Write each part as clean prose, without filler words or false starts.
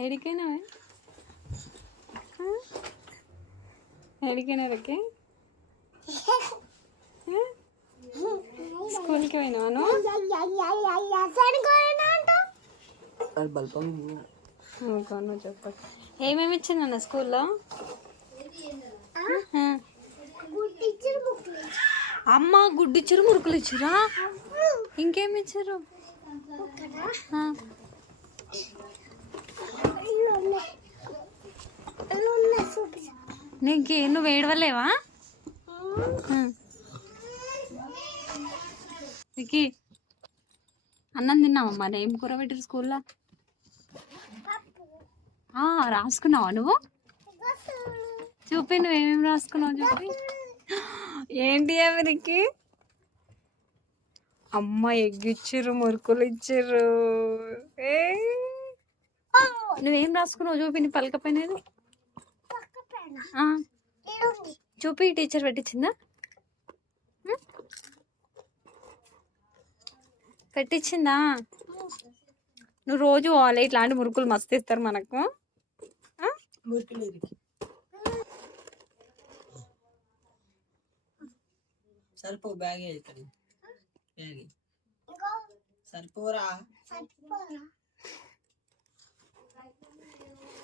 ఎడికైనా ఎడికైనారకే స్కూల్కి పోయినాను చెప్ప ఏమేమి ఇచ్చిందన్న స్కూల్లో అమ్మ గుడ్డిచ్చారు మురుకులు ఇచ్చారా ఇంకేమి ఇచ్చారు నీకు నువ్వు ఏడవలేవా వికీ అన్నం తిన్నావమ్మా ఏం కూర పెట్టారు స్కూల్లో రాసుకున్నావా నువ్వు చూపి నువ్వేమేమి రాసుకున్నావు చూపి ఏంటి ఎవరికి అమ్మ ఎగ్గిచ్చిర్రు మురుకులు ఇచ్చిర్రు నువ్వేం రాసుకున్నావు చూపి నీ పలకపోయినది చూపి టీచర్ పెట్టించిందా పెట్టించిందా నువ్వు రోజు పోవాలి ఇట్లాంటి మురుకులు మస్తు ఇస్తారు మనకు సరిపో బ్యాగ్ సరిపోరా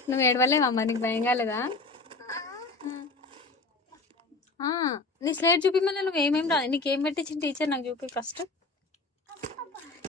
నువ్వు ఏడవలేవమ్మా నీకు భయం కాలేదా నీ స్లేట్ చూపి మళ్ళీ నువ్వేమేమి నీకేం పెట్టించిన టీచర్ నాకు చూపి ఫస్ట్